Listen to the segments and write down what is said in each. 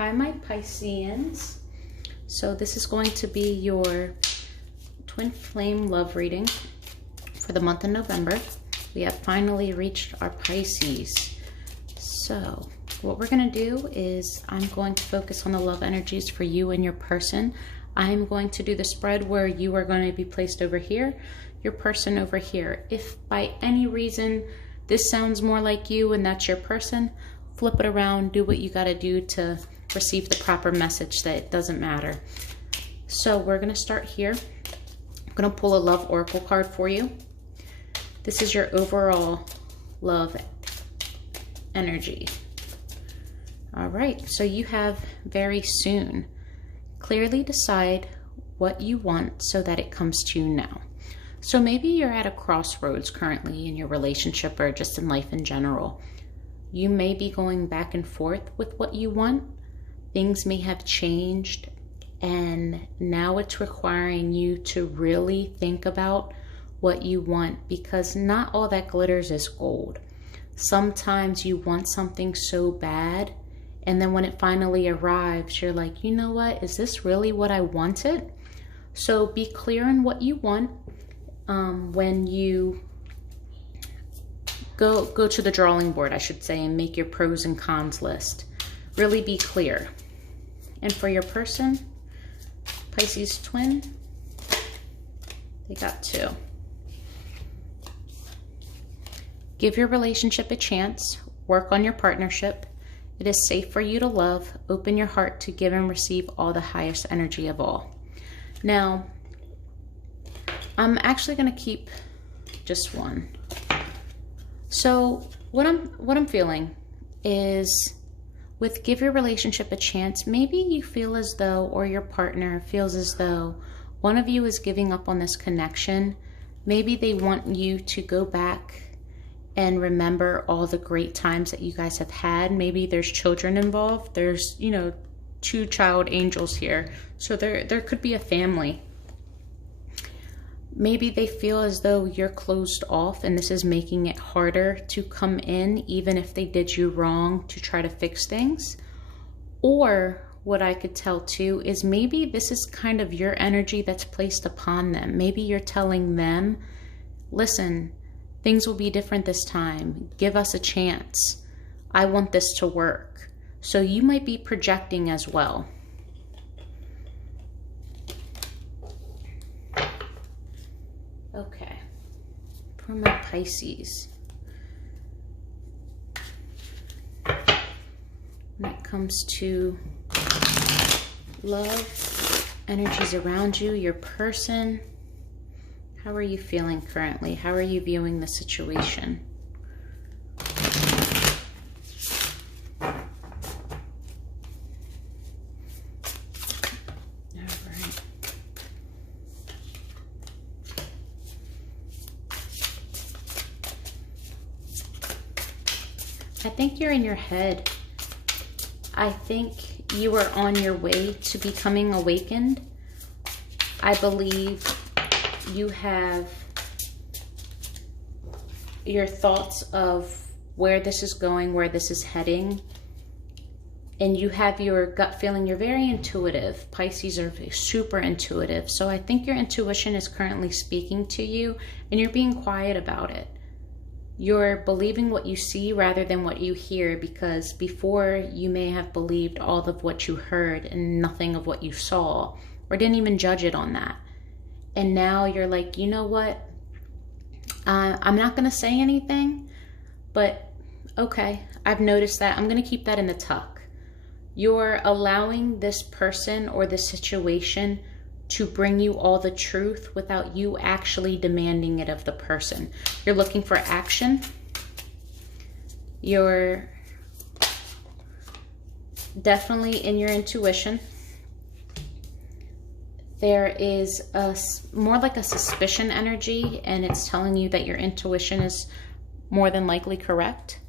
Hi, my Pisceans. So this is going to be your twin flame love reading for the month of November. We have finally reached our Pisces. So what we're going to do is I'm going to focus on the love energies for you and your person. I'm going to do the spread where you are going to be placed over here, your person over here. If by any reason this sounds more like you and that's your person, flip it around, do what you got to do to receive the proper message that it doesn't matter. So we're going to start here. I'm going to pull a love oracle card for you. This is your overall love energy. All right, so you have very soon. Clearly decide what you want so that it comes to you now. So maybe you're at a crossroads currently in your relationship or just in life in general. You may be going back and forth with what you want. Things may have changed, and now it's requiring you to really think about what you want, because not all that glitters is gold. Sometimes you want something so bad, and then when it finally arrives, you're like, you know what? Is this really what I wanted? So be clear on what you want when you go to the drawing board, I should say, and make your pros and cons list. Really be clear. And for your person, Pisces twin, they got 2. Give your relationship a chance. Work on your partnership. It is safe for you to love. Open your heart to give and receive all the highest energy of all. Now, I'm actually going to keep just one. So what I'm feeling is, with give your relationship a chance, maybe you feel as though, or your partner feels as though, one of you is giving up on this connection. Maybe they want you to go back and remember all the great times that you guys have had. Maybe there's children involved. There's, 2 child angels here. So there could be a family. Maybe they feel as though you're closed off and this is making it harder to come in, even if they did you wrong, to try to fix things. Or what I could tell too is maybe this is kind of your energy that's placed upon them. Maybe you're telling them, listen, things will be different this time. Give us a chance. I want this to work. So you might be projecting as well. Okay, for my Pisces, when it comes to love, energies around you, your person, how are you feeling currently? How are you viewing the situation? I think you're in your head. I think you are on your way to becoming awakened. I believe you have your thoughts of where this is going, where this is heading, and you have your gut feeling. You're very intuitive. Pisces are super intuitive. So I think your intuition is currently speaking to you, and you're being quiet about it. You're believing what you see rather than what you hear, because before you may have believed all of what you heard and nothing of what you saw, or didn't even judge it on that. And now you're like, you know what? I'm not going to say anything, but okay, I've noticed that. I'm going to keep that in the tuck. You're allowing this person or this situation to bring you all the truth without you actually demanding it of the person. You're looking for action. You're definitely in your intuition. There is more like a suspicion energy, and it's telling you that your intuition is more than likely correct.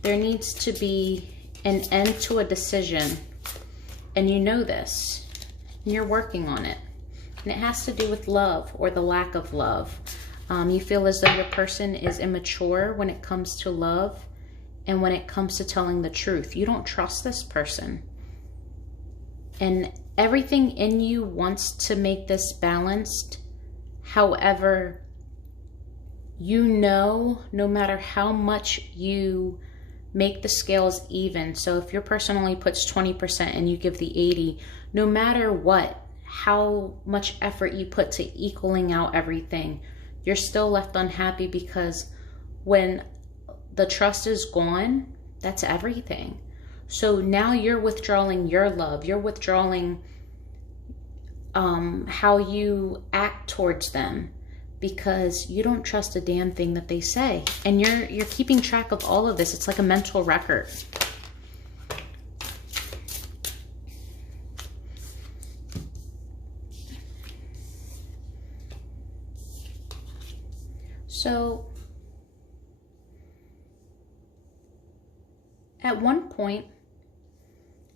There needs to be an end to a decision. And you know this, and you're working on it. And it has to do with love or the lack of love. You feel as though your person is immature when it comes to love, and when it comes to telling the truth. You don't trust this person. And everything in you wants to make this balanced. However, you know, no matter how much you make the scales even, so if your person only puts 20% and you give the 80, no matter what, how much effort you put to equaling out everything, you're still left unhappy, because when the trust is gone, that's everything. So now you're withdrawing your love, you're withdrawing how you act towards them, because you don't trust a damn thing that they say. And you're keeping track of all of this. It's like a mental record. So at one point,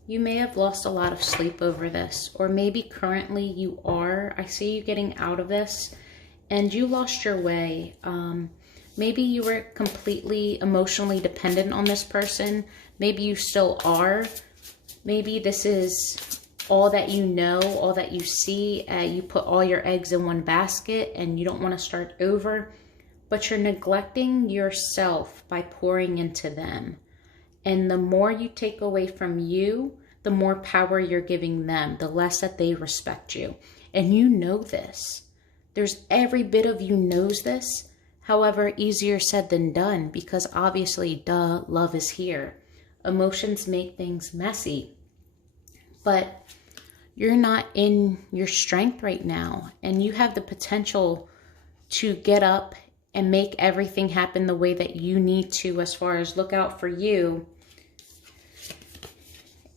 you may have lost a lot of sleep over this, or maybe currently you are. I see you getting out of this and you lost your way. Maybe you were completely emotionally dependent on this person. Maybe you still are. Maybe this is all that you know, all that you see. You put all your eggs in one basket and you don't want to start over, but you're neglecting yourself by pouring into them. And the more you take away from you, the more power you're giving them, the less that they respect you. And you know this. There's every bit of you knows this. However, easier said than done, because obviously, duh, love is here. Emotions make things messy. But you're not in your strength right now. And you have the potential to get up and make everything happen the way that you need to, as far as look out for you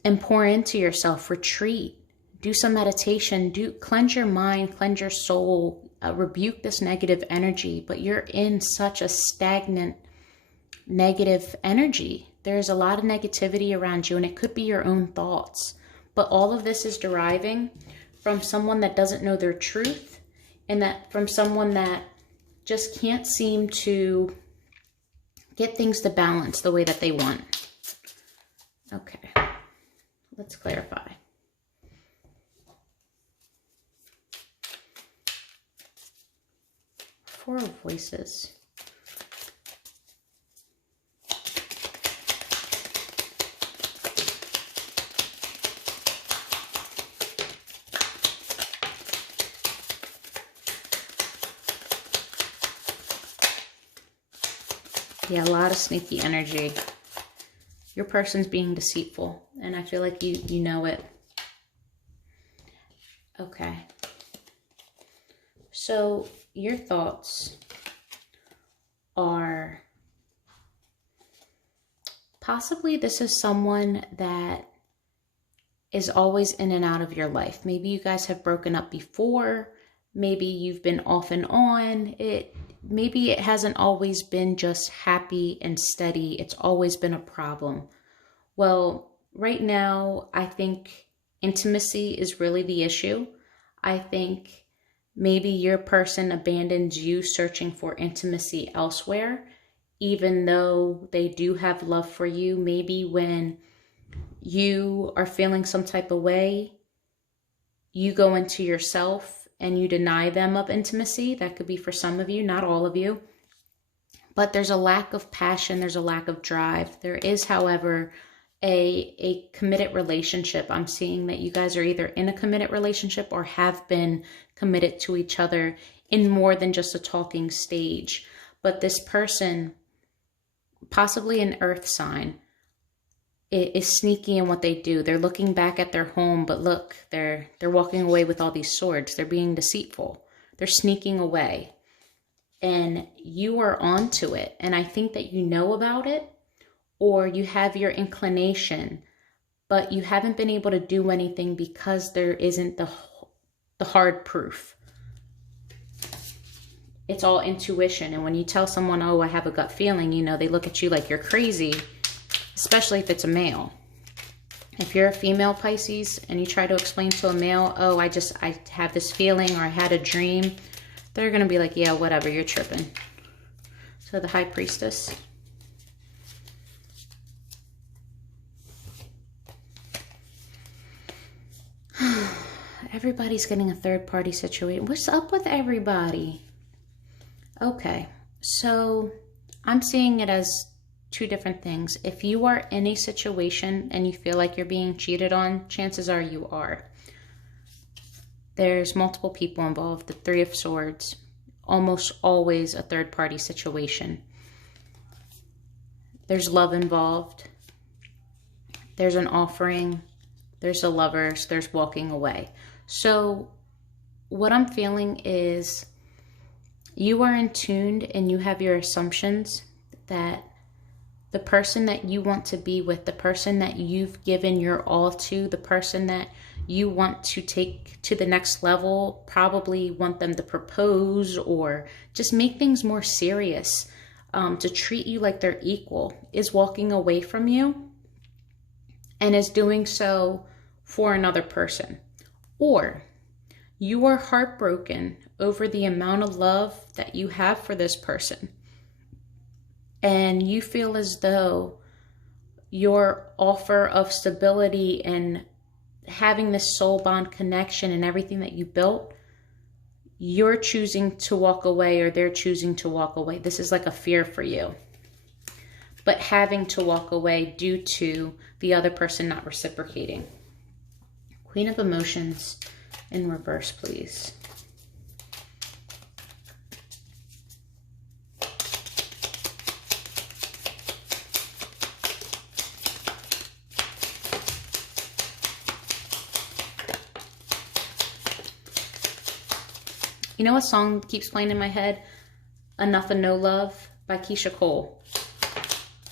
and pour into yourself, retreat, do some meditation, cleanse your mind, cleanse your soul, rebuke this negative energy. But you're in such a stagnant negative energy. There's a lot of negativity around you, and it could be your own thoughts. But all of this is deriving from someone that doesn't know their truth, and that from someone that just can't seem to get things to balance the way that they want. Okay, let's clarify. Four of Voices. Yeah, a lot of sneaky energy. Your person's being deceitful, and I feel like you know it. Okay. So your thoughts are possibly this is someone that is always in and out of your life. Maybe you guys have broken up before. Maybe you've been off and on. Maybe it hasn't always been just happy and steady. It's always been a problem. Well, right now, I think intimacy is really the issue. I think maybe your person abandons you searching for intimacy elsewhere, even though they do have love for you. Maybe when you are feeling some type of way, you go into yourself and you deny them of intimacy. That could be for some of you, not all of you. But there's a lack of passion. There's a lack of drive. There is, however, a committed relationship. I'm seeing that you guys are either in a committed relationship or have been committed to each other in more than just a talking stage. But this person, possibly an earth sign, is sneaky in what they do. They're looking back at their home, but look, they're walking away with all these swords. They're being deceitful. They're sneaking away. And you are onto it. And I think that you know about it, or you have your inclination, but you haven't been able to do anything because there isn't the hard proof. It's all intuition. And when you tell someone, oh, I have a gut feeling, you know, they look at you like you're crazy, especially if it's a male. If you're a female Pisces and you try to explain to a male, oh, I have this feeling, or I had a dream, they're going to be like, yeah, whatever, you're tripping. So the High Priestess. Everybody's getting a third party situation. What's up with everybody? Okay, so I'm seeing it as two different things. If you are in a situation and you feel like you're being cheated on, chances are you are. There's multiple people involved. The Three of Swords, almost always a third party situation. There's love involved. There's an offering. There's the lovers. There's walking away. So what I'm feeling is you are in tuned and you have your assumptions that the person that you want to be with, the person that you've given your all to, the person that you want to take to the next level, probably want them to propose or just make things more serious, to treat you like they're equal, is walking away from you and is doing so for another person. Or you are heartbroken over the amount of love that you have for this person. And you feel as though your offer of stability and having this soul bond connection and everything that you built, you're choosing to walk away or they're choosing to walk away. This is like a fear for you. But having to walk away due to the other person not reciprocating. Queen of Emotions in reverse, please. You know what song keeps playing in my head? Enough and No Love by Keisha Cole.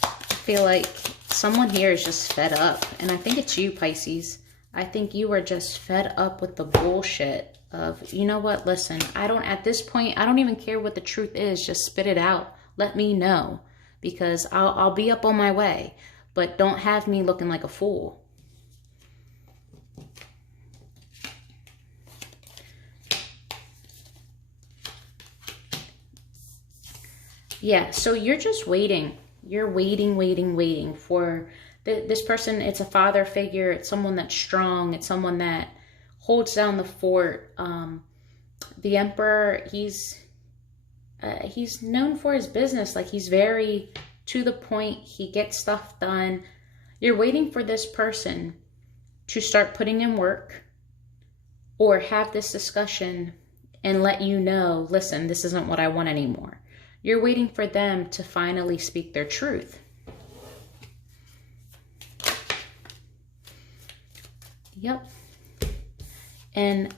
I feel like someone here is just fed up. And I think it's you, Pisces. I think you are just fed up with the bullshit of, you know what, listen, at this point, I don't even care what the truth is. Just spit it out. Let me know. Because I'll be up on my way. But don't have me looking like a fool. Yeah, so you're just waiting. You're waiting for this person. It's a father figure. It's someone that's strong. It's someone that holds down the fort. The Emperor, he's known for his business. Like, he's very to the point. He gets stuff done. You're waiting for this person to start putting in work or have this discussion and let you know, listen, this isn't what I want anymore. You're waiting for them to finally speak their truth. Yep. And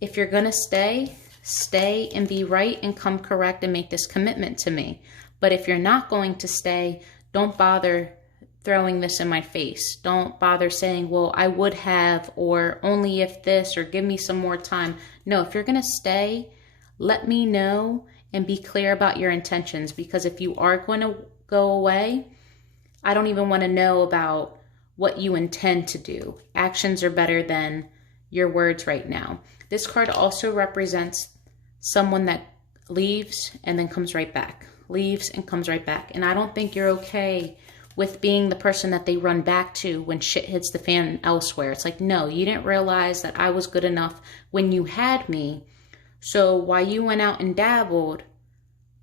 if you're going to stay and be right and come correct and make this commitment to me. But if you're not going to stay, don't bother throwing this in my face. Don't bother saying, well, I would have, or only if this, or give me some more time. No, if you're going to stay, let me know. And be clear about your intentions, because if you are going to go away, I don't even want to know about what you intend to do. Actions are better than your words right now. This card also represents someone that leaves and then comes right back. Leaves and comes right back. And I don't think you're okay with being the person that they run back to when shit hits the fan elsewhere. It's like, no, you didn't realize that I was good enough when you had me. So while you went out and dabbled,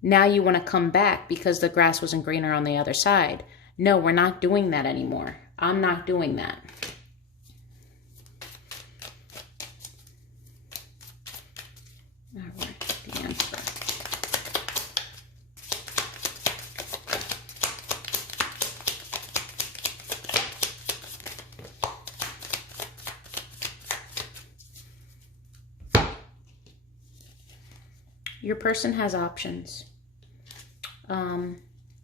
now you want to come back because the grass wasn't greener on the other side. No, we're not doing that anymore. I'm not doing that. All right, the answer. Your person has options.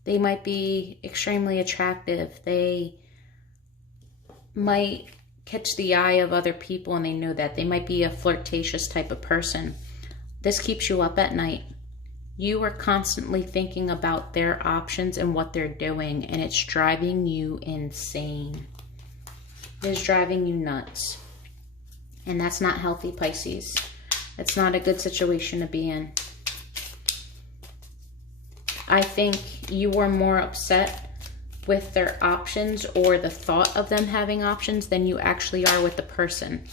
They might be extremely attractive. They might catch the eye of other people and they know that. They might be a flirtatious type of person. This keeps you up at night. You are constantly thinking about their options and what they're doing, and it's driving you insane. It is driving you nuts. And that's not healthy, Pisces. It's not a good situation to be in. I think you are more upset with their options or the thought of them having options than you actually are with the person.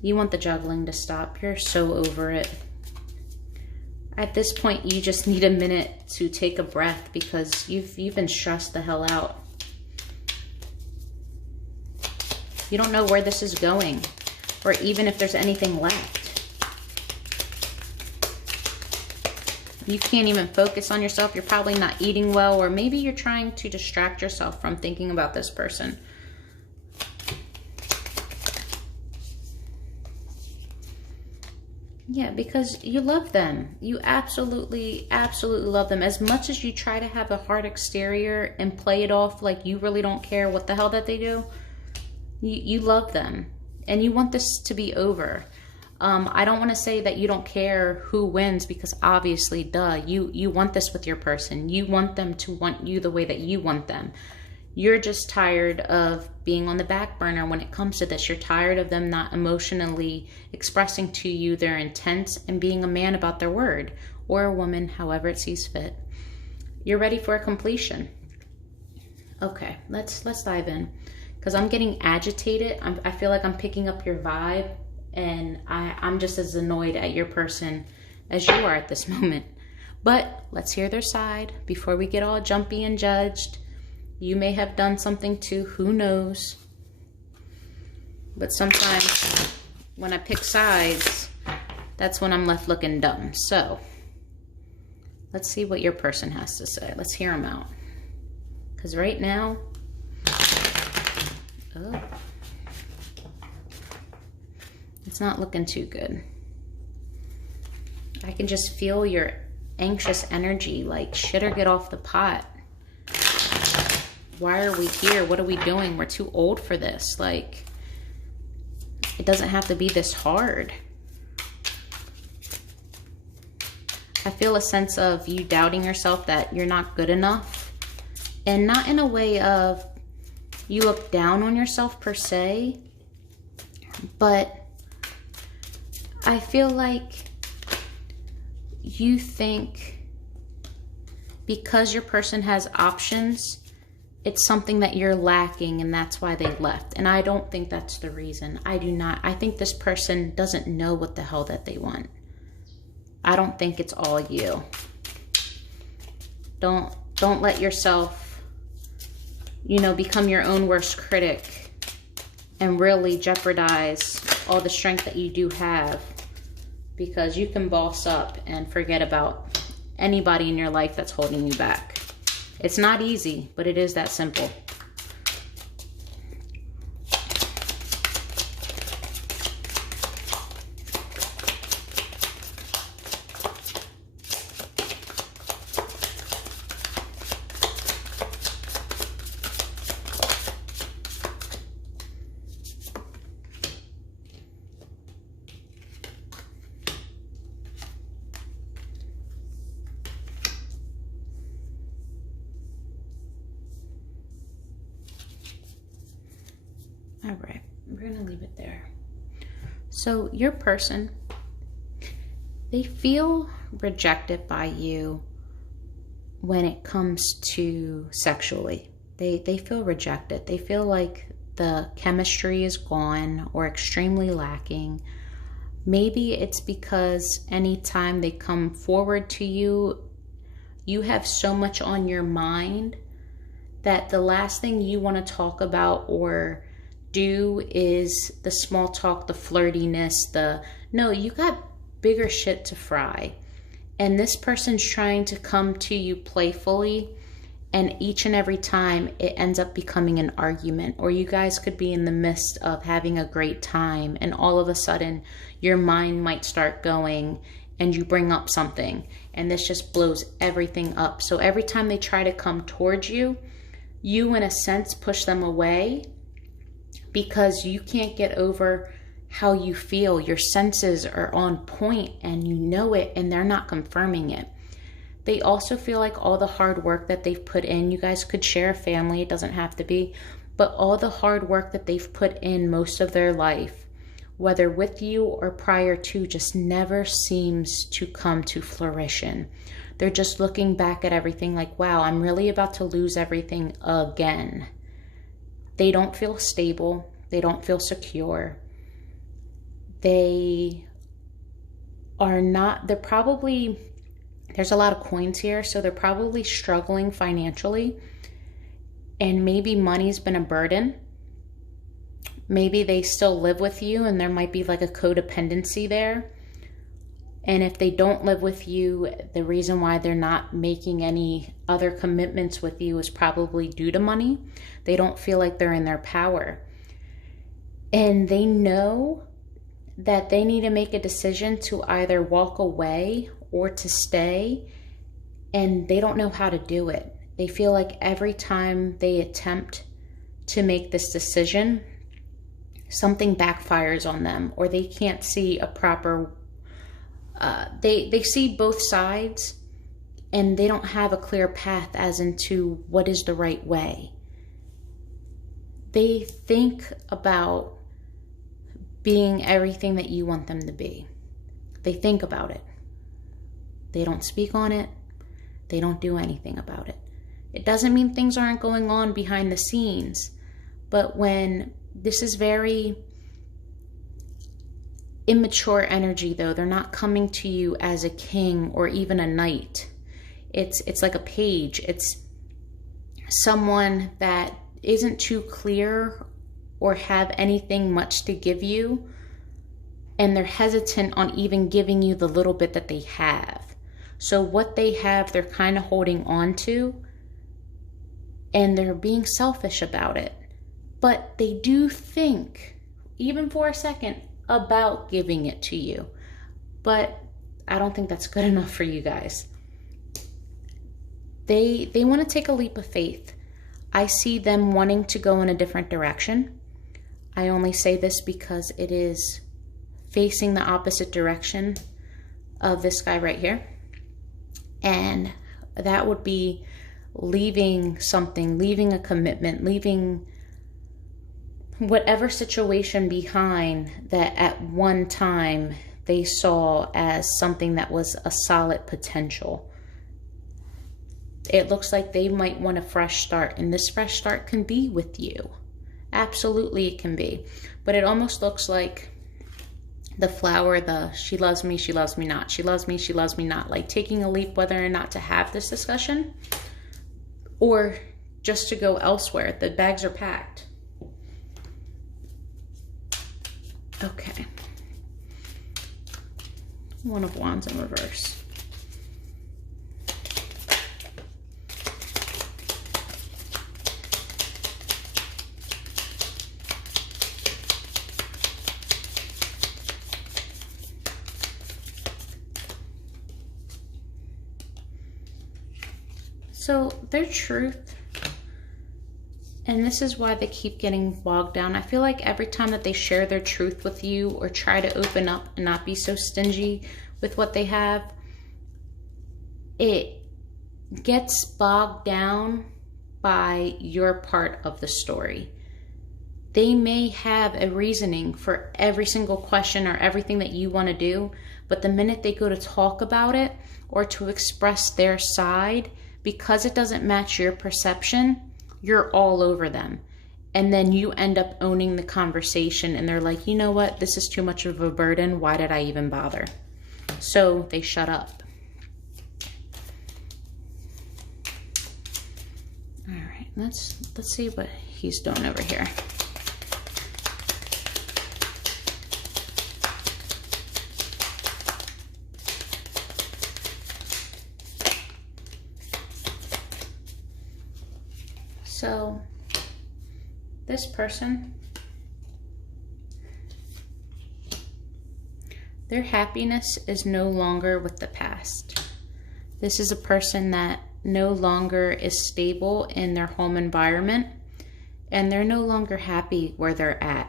You want the juggling to stop. You're so over it. At this point, you just need a minute to take a breath because you've been stressed the hell out. You don't know where this is going, or even if there's anything left. You can't even focus on yourself. You're probably not eating well, or maybe you're trying to distract yourself from thinking about this person. Yeah, because you love them. You absolutely, absolutely love them. As much as you try to have a hard exterior and play it off like you really don't care what the hell that they do, you love them. And you want this to be over. I don't want to say that you don't care who wins, because obviously, duh, you want this with your person. You want them to want you the way that you want them. You're just tired of being on the back burner when it comes to this. You're tired of them not emotionally expressing to you their intents and being a man about their word, or a woman, however it sees fit. You're ready for a completion. Okay, let's dive in, because I'm getting agitated. I feel like I'm picking up your vibe, and I'm just as annoyed at your person as you are at this moment. But let's hear their side before we get all jumpy and judged. You may have done something too, who knows? But sometimes when I pick sides, that's when I'm left looking dumb. So let's see what your person has to say. Let's hear them out. Because right now, oh, it's not looking too good. I can just feel your anxious energy, like shit or get off the pot. Why are we here? What are we doing? We're too old for this. Like, it doesn't have to be this hard. I feel a sense of you doubting yourself, that you're not good enough. And not in a way of you look down on yourself per se, but I feel like you think because your person has options, it's something that you're lacking, and that's why they left. And I don't think that's the reason. I do not. I think this person doesn't know what the hell that they want. I don't think it's all you. Don't let yourself, become your own worst critic and really jeopardize all the strength that you do have, because you can boss up and forget about anybody in your life that's holding you back. It's not easy, but it is that simple. All right, we're gonna leave it there. So your person, they feel rejected by you when it comes to sexually. They feel rejected. They feel like the chemistry is gone or extremely lacking. Maybe it's because anytime they come forward to you, you have so much on your mind that the last thing you want to talk about or do is the small talk, the flirtiness, no, you got bigger shit to fry. And this person's trying to come to you playfully, and each and every time it ends up becoming an argument, or you guys could be in the midst of having a great time, and all of a sudden your mind might start going and you bring up something, and this just blows everything up. So every time they try to come towards you, you in a sense push them away, because you can't get over how you feel. Your senses are on point and you know it, and they're not confirming it. They also feel like all the hard work that they've put in, you guys could share a family, it doesn't have to be, but all the hard work that they've put in most of their life, whether with you or prior to, just never seems to come to fruition. They're just looking back at everything like, wow, I'm really about to lose everything again. They don't feel stable. They don't feel secure. They are not, they're probably, there's a lot of coins here, so they're probably struggling financially, and maybe money's been a burden. Maybe they still live with you and there might be like a codependency there. And if they don't live with you, the reason why they're not making any other commitments with you is probably due to money. They don't feel like they're in their power. And they know that they need to make a decision to either walk away or to stay, and they don't know how to do it. They feel like every time they attempt to make this decision, something backfires on them, or they can't see a proper, they see both sides, and they don't have a clear path as into what is the right way. They think about being everything that you want them to be. They think about it. They don't speak on it. They don't do anything about it. It doesn't mean things aren't going on behind the scenes, but when this is very immature energy, though, they're not coming to you as a king or even a knight. It's like a page. It's someone that isn't too clear or have anything much to give you, and they're hesitant on even giving you the little bit that they have. So what they have, they're kind of holding on to, and they're being selfish about it. But they do think, even for a second, about giving it to you. But I don't think that's good enough for you guys. They want to take a leap of faith. I see them wanting to go in a different direction. I only say this because it is facing the opposite direction of this guy right here. And that would be leaving something, leaving a commitment, leaving whatever situation behind that at one time they saw as something that was a solid potential. It looks like they might want a fresh start, and this fresh start can be with you. Absolutely it can be. But it almost looks like the flower, the she loves me not, she loves me not, like taking a leap whether or not to have this discussion or just to go elsewhere. The bags are packed. Okay. One of Wands in reverse. So their truth, and this is why they keep getting bogged down. I feel like every time that they share their truth with you or try to open up and not be so stingy with what they have, it gets bogged down by your part of the story. They may have a reasoning for every single question or everything that you want to do, but the minute they go to talk about it or to express their side, because it doesn't match your perception, you're all over them. And then you end up owning the conversation, and they're like, you know what? This is too much of a burden. Why did I even bother? So they shut up. All right, let's see what he's doing over here. So this person, their happiness is no longer with the past. This is a person that no longer is stable in their home environment, and they're no longer happy where they're at.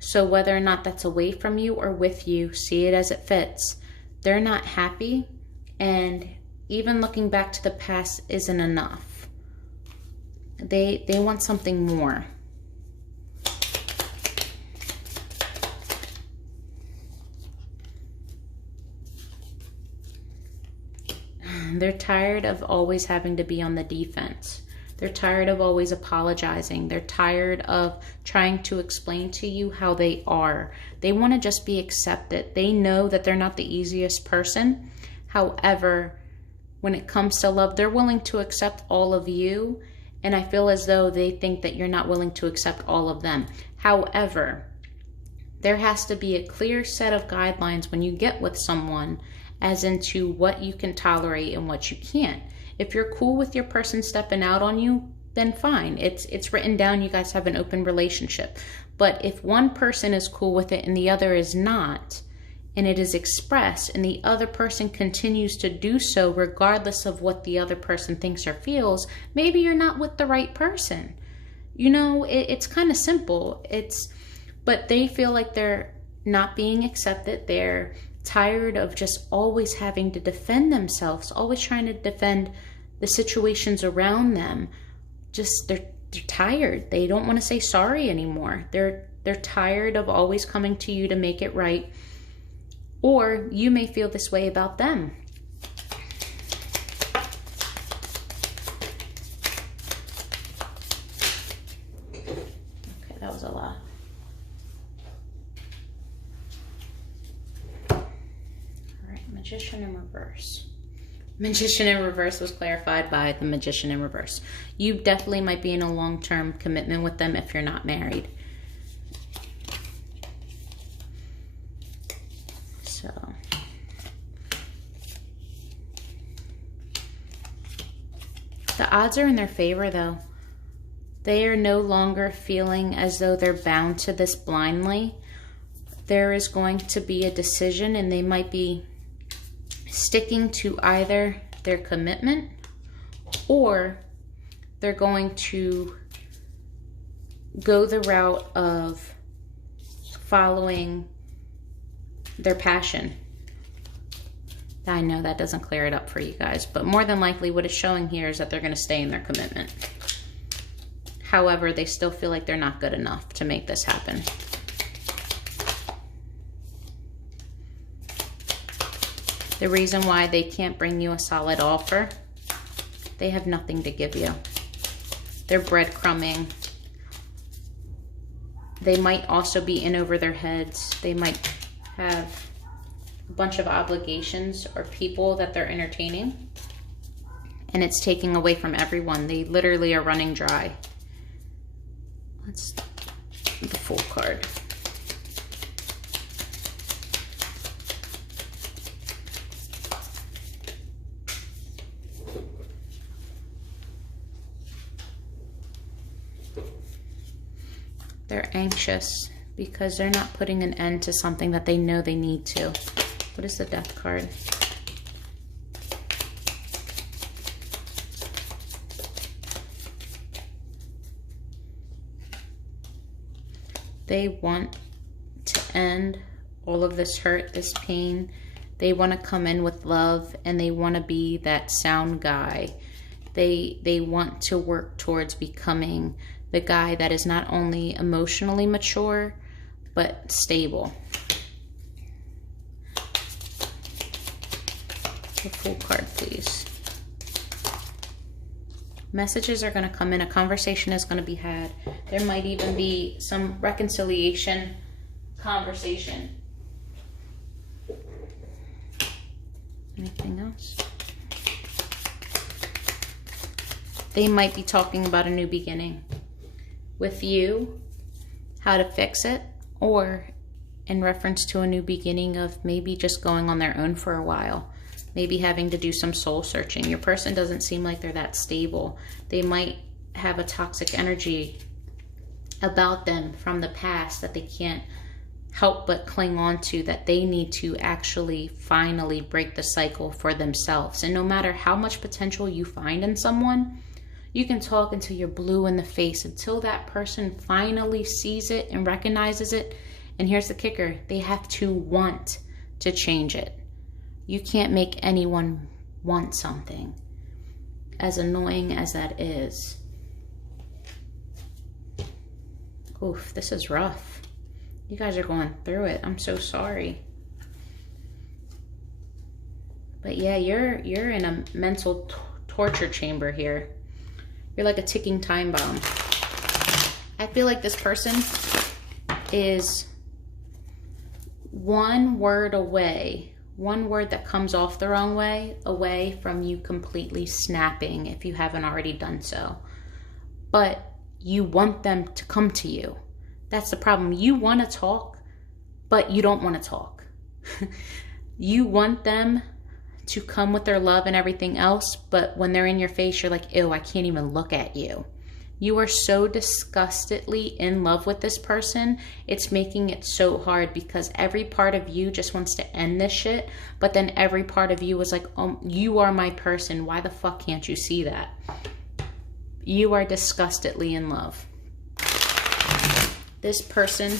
So whether or not that's away from you or with you, see it as it fits. They're not happy, and even looking back to the past isn't enough. They want something more. They're tired of always having to be on the defense. They're tired of always apologizing. They're tired of trying to explain to you how they are. They want to just be accepted. They know that they're not the easiest person. However, when it comes to love, they're willing to accept all of you. And I feel as though they think that you're not willing to accept all of them. However, there has to be a clear set of guidelines when you get with someone as into what you can tolerate and what you can't. If you're cool with your person stepping out on you, then fine. It's written down, you guys have an open relationship. But if one person is cool with it and the other is not, and it is expressed and the other person continues to do so regardless of what the other person thinks or feels, maybe you're not with the right person. You know, it's kind of simple. But they feel like they're not being accepted. They're tired of just always having to defend themselves, always trying to defend the situations around them. Just they're tired. They don't want to say sorry anymore. They're tired of always coming to you to make it right. Or you may feel this way about them. Okay, that was a lot. Magician in reverse. Magician in reverse was clarified by the Magician in reverse. You definitely might be in a long-term commitment with them if you're not married. So, the odds are in their favor though. They are no longer feeling as though they're bound to this blindly. There is going to be a decision, and they might be sticking to either their commitment or they're going to go the route of following their passion. I know that doesn't clear it up for you guys, but more than likely what it's showing here is that they're going to stay in their commitment. However, they still feel like they're not good enough to make this happen. The reason why they can't bring you a solid offer, they have nothing to give you. They're breadcrumbing. They might also be in over their heads. They might have a bunch of obligations or people that they're entertaining, and it's taking away from everyone. They literally are running dry. That's the Fool card. They're anxious because they're not putting an end to something that they know they need to. What is the Death card? They want to end all of this hurt, this pain. They want to come in with love, and they want to be that sound guy. They want to work towards becoming the guy that is not only emotionally mature, but stable. The Fool card, please. Messages are going to come in. A conversation is going to be had. There might even be some reconciliation conversation. Anything else? They might be talking about a new beginning with you, how to fix it, or in reference to a new beginning of maybe just going on their own for a while, maybe having to do some soul searching. Your person doesn't seem like they're that stable. They might have a toxic energy about them from the past that they can't help but cling on to, that they need to actually finally break the cycle for themselves. And no matter how much potential you find in someone, you can talk until you're blue in the face, until that person finally sees it and recognizes it. And here's the kicker, they have to want to change it. You can't make anyone want something, as annoying as that is. Oof, this is rough. You guys are going through it. I'm so sorry. But yeah, you're in a mental torture chamber here. You're like a ticking time bomb. I feel like this person is one word away, one word that comes off the wrong way, away from you completely snapping if you haven't already done so. But you want them to come to you. That's the problem. You want to talk, but you don't want to talk. You want them to come with their love and everything else, but when they're in your face, you're like, ew, I can't even look at you. You are so disgustedly in love with this person. It's making it so hard because every part of you just wants to end this shit, but then every part of you is like, oh, you are my person. Why the fuck can't you see that? You are disgustedly in love. This person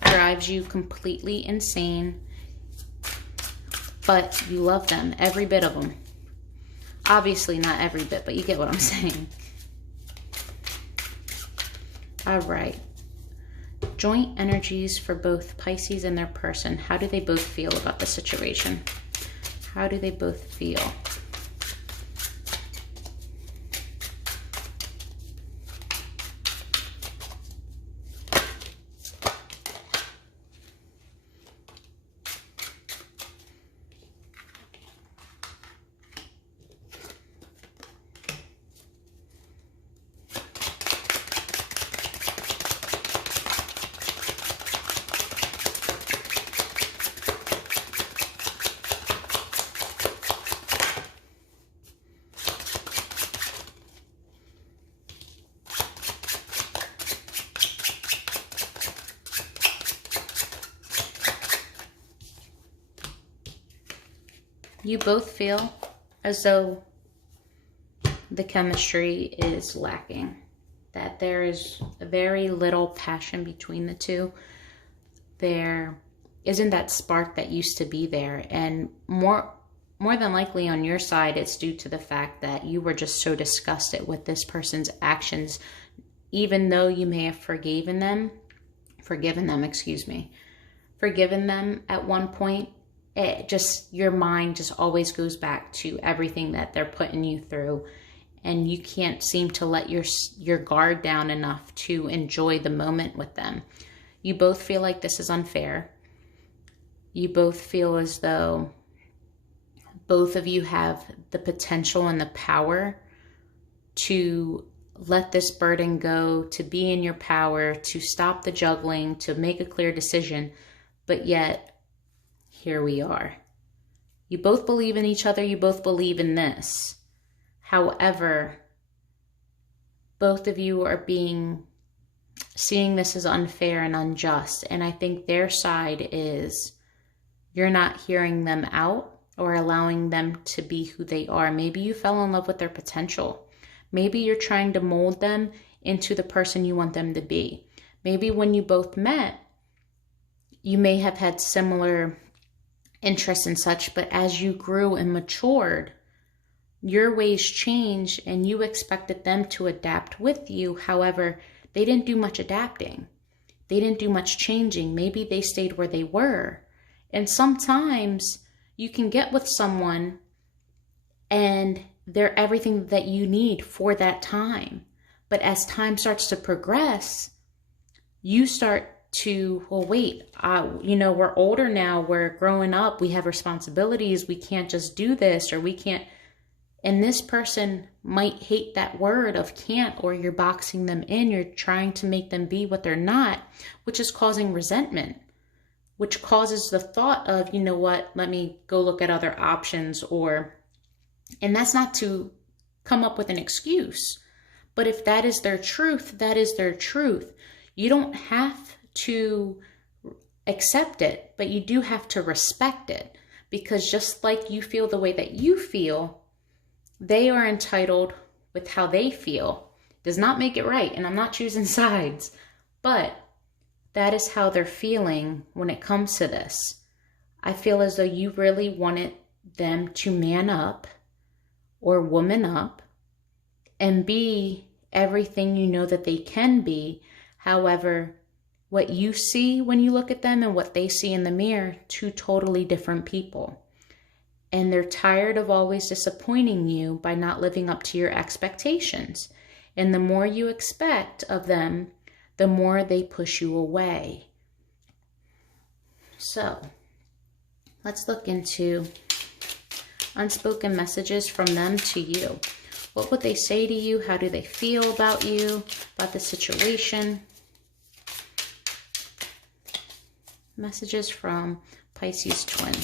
drives you completely insane, but you love them, every bit of them. Obviously not every bit, but you get what I'm saying. All right. Joint energies for both Pisces and their person. How do they both feel about the situation? How do they both feel? You both feel as though the chemistry is lacking, that there is very little passion between the two. There isn't that spark that used to be there, and more than likely on your side, it's due to the fact that you were just so disgusted with this person's actions, even though you may have forgiven them at one point. It just, your mind just always goes back to everything that they're putting you through, and you can't seem to let your guard down enough to enjoy the moment with them. You both feel like this is unfair. You both feel as though both of you have the potential and the power to let this burden go, to be in your power, to stop the juggling, to make a clear decision, but yet here we are. You both believe in each other. You both believe in this. However, both of you are seeing this as unfair and unjust. And I think their side is you're not hearing them out or allowing them to be who they are. Maybe you fell in love with their potential. Maybe you're trying to mold them into the person you want them to be. Maybe when you both met, you may have had similar interests and such, but as you grew and matured, your ways changed and you expected them to adapt with you. However, they didn't do much adapting. They didn't do much changing. Maybe they stayed where they were. And sometimes you can get with someone and they're everything that you need for that time. But as time starts to progress, you start to, well, wait, we're older now, we're growing up, we have responsibilities, we can't just do this, or we can't. And this person might hate that word of can't, or you're boxing them in, you're trying to make them be what they're not, which is causing resentment, which causes the thought of, you know what, let me go look at other options, and that's not to come up with an excuse. But if that is their truth, that is their truth. You don't have to accept it, but you do have to respect it, because just like you feel the way that you feel, they are entitled with how they feel. Does not make it right, and I'm not choosing sides, but that is how they're feeling when it comes to this. I feel as though you really wanted them to man up or woman up and be everything you know that they can be. However, what you see when you look at them and what they see in the mirror, two totally different people. And they're tired of always disappointing you by not living up to your expectations. And the more you expect of them, the more they push you away. So let's look into unspoken messages from them to you. What would they say to you? How do they feel about you, about the situation? Messages from Pisces twin.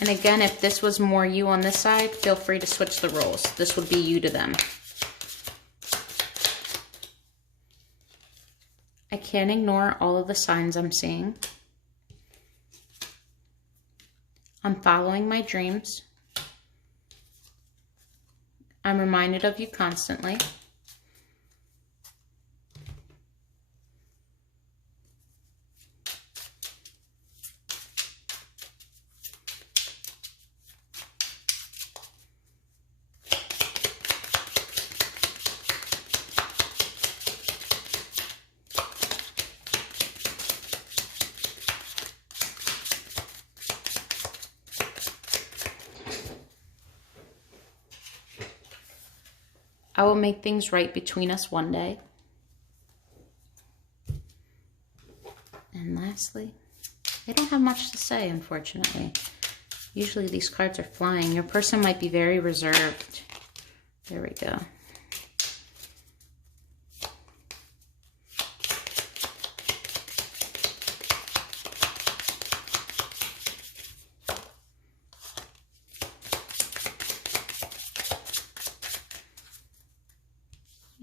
And again, if this was more you on this side, feel free to switch the roles. This would be you to them. I can't ignore all of the signs I'm seeing. I'm following my dreams. I'm reminded of you constantly. I will make things right between us one day. And lastly, they don't have much to say, unfortunately. Usually these cards are flying. Your person might be very reserved. There we go.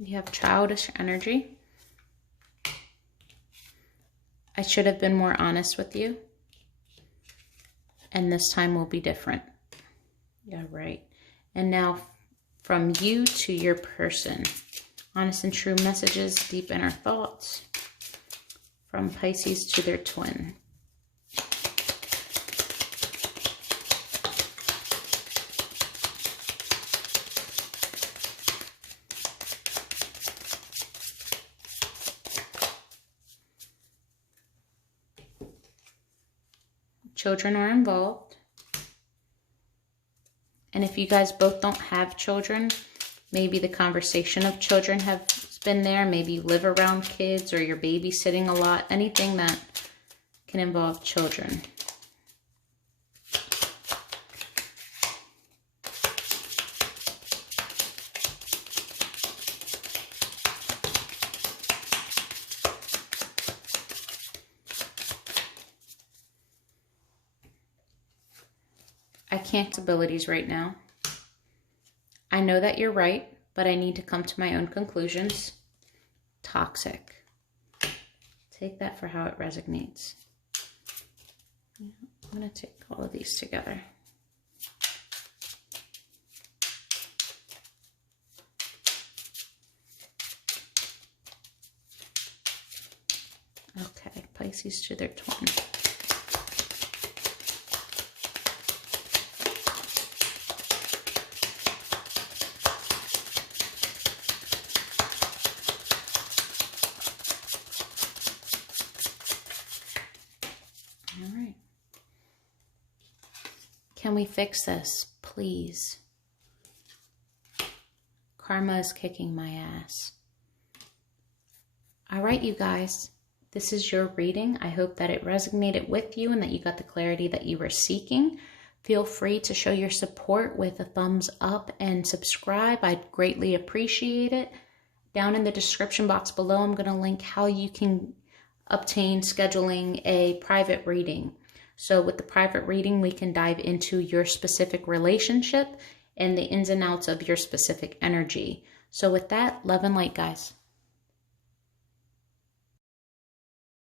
You have childish energy. I should have been more honest with you. And this time will be different. Yeah, right. And now from you to your person. Honest and true messages, deep inner thoughts. From Pisces to their twin. Children are involved. And if you guys both don't have children, maybe the conversation of children have been there. Maybe you live around kids or you're babysitting a lot. Anything that can involve children. I can't abilities right now. I know that you're right, but I need to come to my own conclusions. Toxic. Take that for how it resonates. I'm going to take all of these together. Okay, Pisces to their twin. All right. Can we fix this, please? Karma is kicking my ass. All right, you guys. This is your reading. I hope that it resonated with you and that you got the clarity that you were seeking. Feel free to show your support with a thumbs up and subscribe. I'd greatly appreciate it. Down in the description box below, I'm going to link how you can obtain scheduling a private reading. So with the private reading, we can dive into your specific relationship and the ins and outs of your specific energy. So with that, love and light, guys.